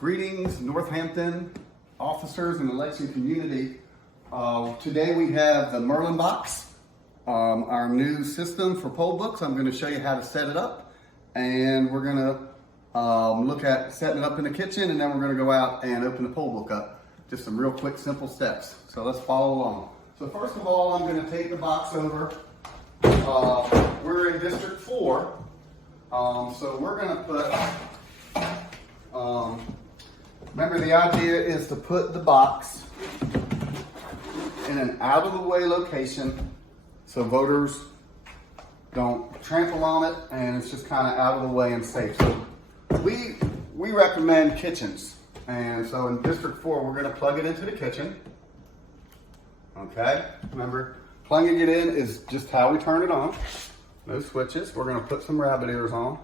Greetings, Northampton officers and election community. Today we have the Merlin box, our new system for Pollbooks. I'm going to show you how to set it up, and we're going to look at setting it up in the kitchen, and then we're going to go out and open the Pollbook up. Just some real quick, simple steps. So let's follow along. So first of all, I'm going to take the box over. We're in District 4, so we're going to put, remember the idea is to put the box in an out-of-the-way location so voters don't trample on it and it's just kind of out of the way and safe. So we recommend kitchens, and so in District 4 we're going to plug it into the kitchen. Okay, remember, plugging it in is just how we turn it on. No switches. We're going to put some rabbit ears on.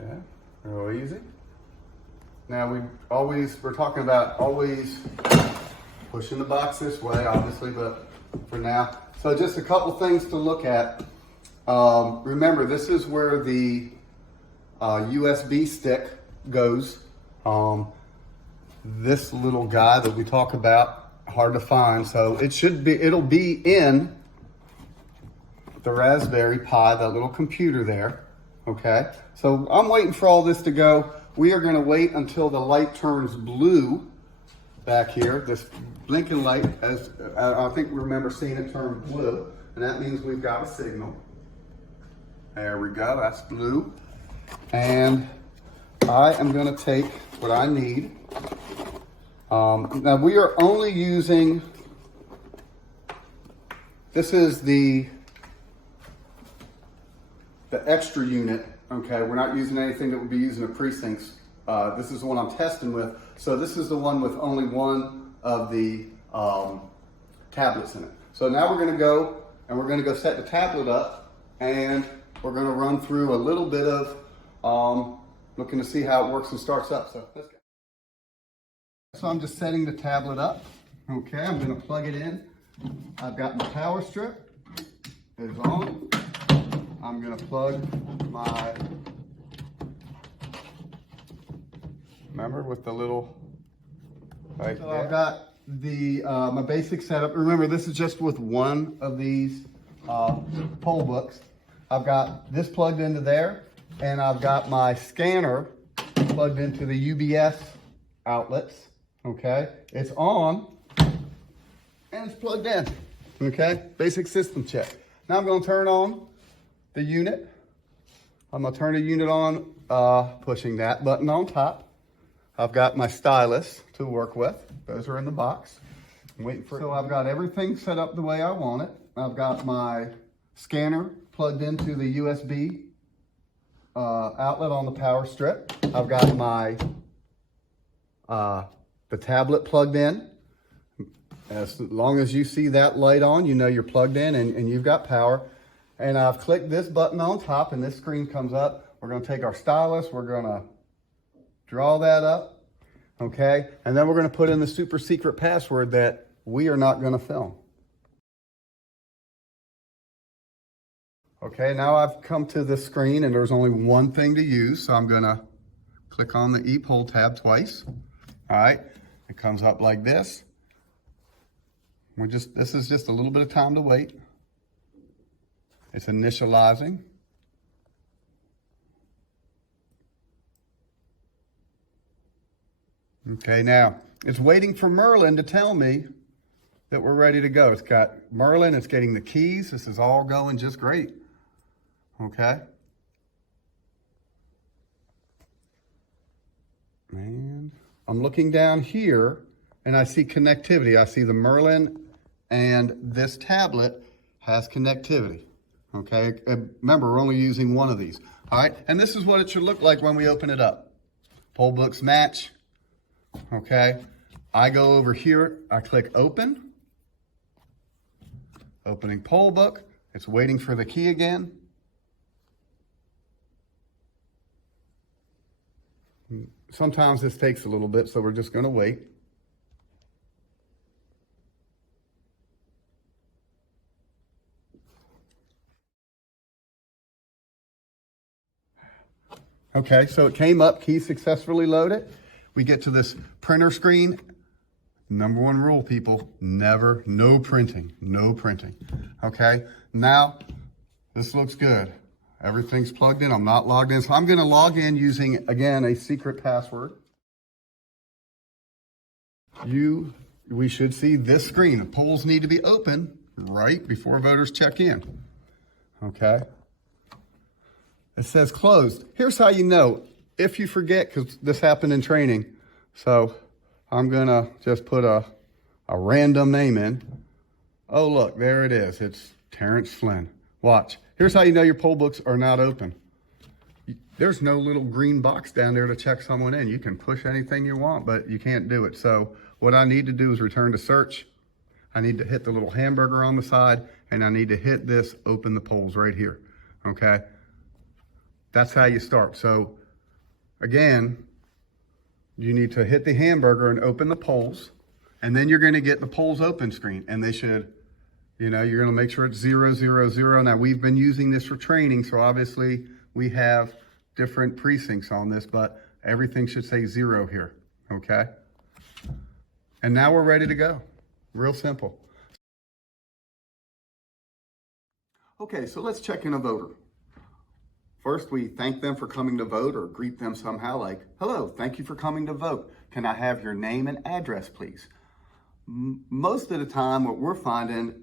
Okay, real easy. Now we're talking about always pushing the box this way, obviously, but for now. So just a couple things to look at. Remember, this is where the USB stick goes. This little guy that we talk about, hard to find. So it'll be in the Raspberry Pi, that little computer there. Okay, so I'm waiting for all this to go. We are going to wait until the light turns blue back here. This blinking light, as I think we remember seeing it turn blue, and that means we've got a signal. There we go, that's blue. And I am going to take what I need. Now we are only using, this is the extra unit. Okay, we're not using anything that would be used in the precincts. This is the one I'm testing with. So this is the one with only one of the tablets in it. So now we're going to go and we're going to go set the tablet up, and we're going to run through a little bit of looking to see how it works and starts up. So let's go. So I'm just setting the tablet up. Okay, I'm going to plug it in. I've got my power strip. It's on. I'm going to plug my, remember with the little, right so there. I've got the my basic setup. Remember, this is just with one of these Pollbooks. I've got this plugged into there, and I've got my scanner plugged into the UBS outlets. Okay, it's on and it's plugged in. Okay, basic system check. Now I'm going to turn on the unit. I'm going to turn the unit on, pushing that button on top. I've got my stylus to work with. Those are in the box. I'm waiting for it. So I've got everything set up the way I want it. I've got my scanner plugged into the USB outlet on the power strip. I've got my the tablet plugged in. As long as you see that light on, you know you're plugged in and you've got power. And I've clicked this button on top, and this screen comes up. We're going to take our stylus. We're going to draw that up. Okay. And then we're going to put in the super secret password that we are not going to film. Okay. Now I've come to the screen, and there's only one thing to use. So I'm going to click on the e-poll tab twice. All right. It comes up like this. This is just a little bit of time to wait. It's initializing. Okay, now it's waiting for Merlin to tell me that we're ready to go. It's got Merlin, it's getting the keys. This is all going just great. Okay. And I'm looking down here and I see connectivity. I see the Merlin and this tablet has connectivity. Okay, remember, we're only using one of these. All right, and this is what it should look like when we open it up. Pollbooks match. Okay, I go over here, I click open. Opening Pollbook. It's waiting for the key again. Sometimes this takes a little bit, so we're just going to wait. Okay, so it came up, key successfully loaded. We get to this printer screen. Number one rule, people, no printing. Okay, now this looks good. Everything's plugged in, I'm not logged in. So I'm gonna log in using, again, a secret password. We should see this screen. The polls need to be open right before voters check in, okay? It says closed. Here's how you know, if you forget, because this happened in training. So I'm gonna just put a random name in. Oh, look, there it is. It's Terrence Flynn. Watch. Here's how you know your poll books are not open. There's no little green box down there to check someone in. You can push anything you want, but you can't do it. So what I need to do is return to search. I need to hit the little hamburger on the side, and I need to hit this open the polls right here, okay? That's how you start. So again, you need to hit the hamburger and open the polls, and then you're gonna get the polls open screen, and they should, you know, you're gonna make sure it's 0, 0, 0. Now we've been using this for training, so obviously we have different precincts on this, but everything should say 0 here, okay? And now we're ready to go. Real simple. Okay, so let's check in a voter. First, we thank them for coming to vote or greet them somehow like, hello, thank you for coming to vote. Can I have your name and address, please? Most of the time, what we're finding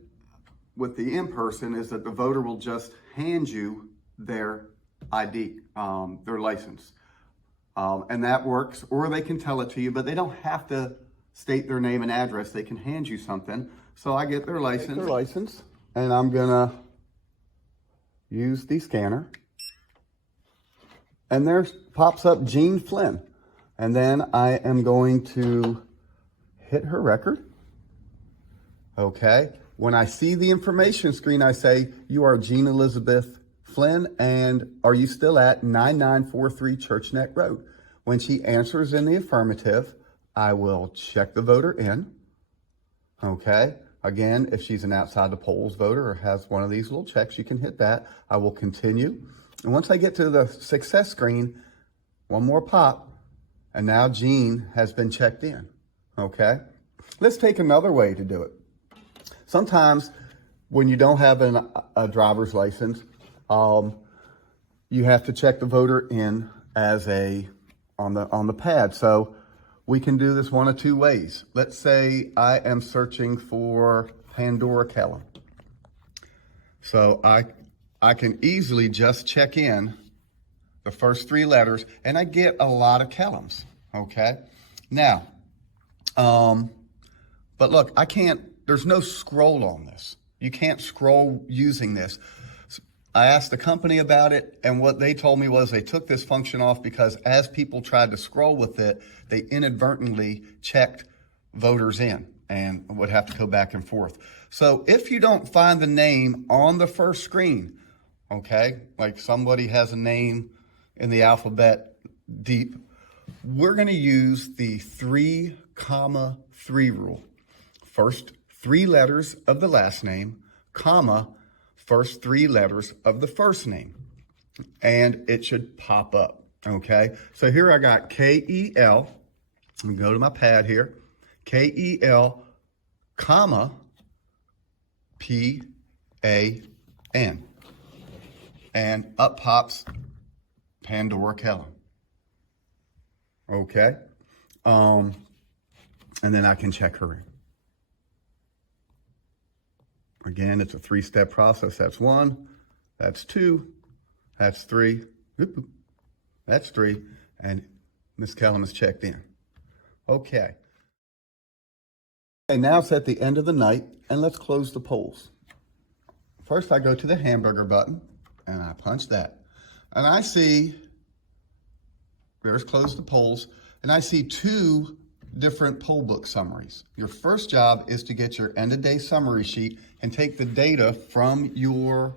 with the in-person is that the voter will just hand you their ID, their license. And that works, or they can tell it to you, but they don't have to state their name and address. They can hand you something. So I get their license, and I'm gonna use the scanner. And there pops up Jean Flynn. And then I am going to hit her record. Okay. When I see the information screen, I say, you are Jean Elizabeth Flynn, and are you still at 9943 Church Neck Road? When she answers in the affirmative, I will check the voter in. Okay. Again, if she's an outside the polls voter or has one of these little checks, you can hit that. I will continue. And once I get to the success screen, one more pop, and now Jean has been checked in. Okay. Let's take another way to do it. Sometimes when you don't have a driver's license, you have to check the voter in as on the pad. So we can do this one of two ways. Let's say I am searching for Pandora Kellum. So I can easily just check in the first 3 letters, and I get a lot of Kellums, okay? Now, but look, there's no scroll on this. You can't scroll using this. I asked the company about it, and what they told me was they took this function off because as people tried to scroll with it, they inadvertently checked voters in and would have to go back and forth. So if you don't find the name on the first screen, okay, like somebody has a name in the alphabet deep, we're going to use the 3, 3 rule. First 3 letters of the last name, comma, first 3 letters of the first name, and it should pop up, okay? So here I got K-E-L, I'm gonna go to my pad here, K-E-L, comma, P-A-N, and up pops Pandora Kellum, okay? And then I can check her in. Again, it's a 3-step process. That's 1, that's 2, that's 3, that's 3, and Miss Kellum is checked in. Okay. Okay, now it's at the end of the night, and let's close the polls. First, I go to the hamburger button, and I punch that. And I see, there's close the polls, and I see 2 different poll book summaries. Your first job is to get your end of day summary sheet and take the data from your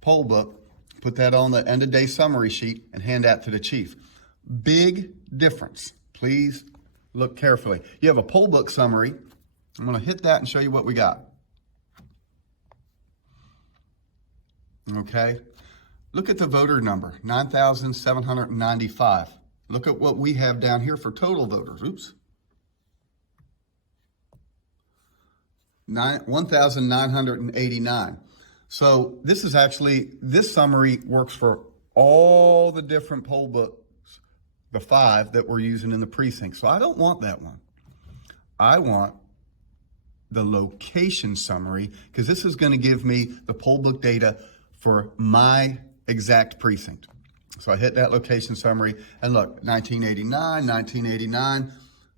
poll book, put that on the end of day summary sheet and hand that to the chief. Big difference. Please look carefully. You have a poll book summary. I'm going to hit that and show you what we got. Okay. Look at the voter number, 9,795. Look at what we have down here for total voters. Oops. 1,989. So this is actually, this summary works for all the different poll books, the 5 that we're using in the precinct. So I don't want that one. I want the location summary, because this is going to give me the poll book data for my exact precinct. So I hit that location summary, and look, 1989.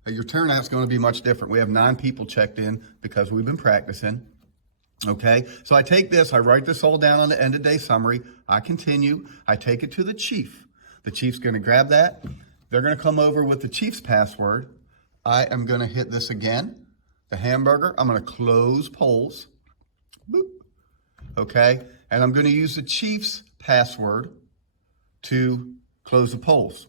Your turnout's going to be much different. We have 9 people checked in because we've been practicing. Okay, so I take this, I write this all down on the end of day summary. I continue, I take it to the chief. The chief's going to grab that. They're going to come over with the chief's password. I am going to hit this again, the hamburger. I'm going to close polls. Boop. Okay, and I'm going to use the chief's password to close the polls.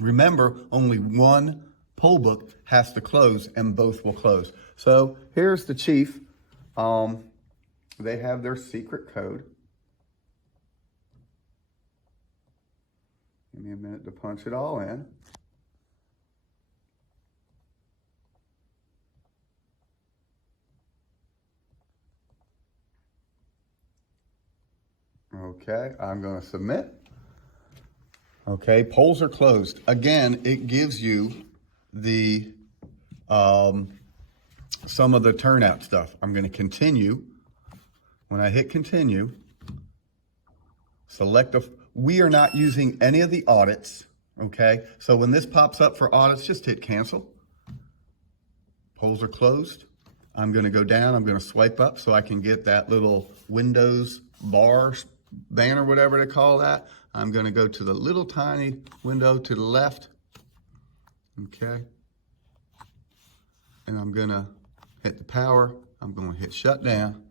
Remember, only one poll book has to close, and both will close. So here's the chief. They have their secret code. Give me a minute to punch it all in. Okay, I'm going to submit. Okay, polls are closed. Again, it gives you the some of the turnout stuff. I'm going to continue. When I hit continue, select we are not using any of the audits. Okay, so when this pops up for audits, just hit cancel. Polls are closed. I'm going to go down. I'm going to swipe up so I can get that little Windows bar banner, whatever they call that. I'm going to go to the little tiny window to the left. Okay. And I'm going to hit the power. I'm going to hit shut down.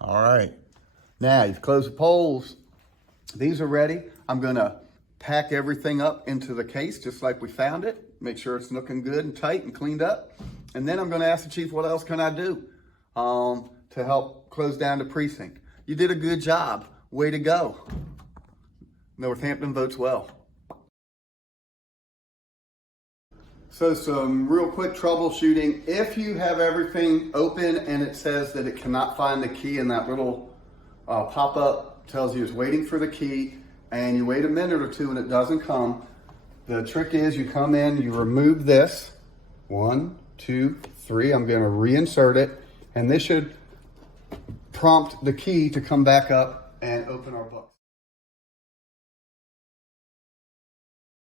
All right. Now you've closed the polls. These are ready. I'm going to pack everything up into the case just like we found it. Make sure it's looking good and tight and cleaned up. And then I'm going to ask the chief, what else can I do to help close down the precinct? You did a good job. Way to go. Northampton votes well. So some real quick troubleshooting. If you have everything open and it says that it cannot find the key, and that little pop-up tells you it's waiting for the key, and you wait a minute or two and it doesn't come, the trick is you come in, you remove this. 1, 2, 3. I'm going to reinsert it, and this should prompt the key to come back up and open our book.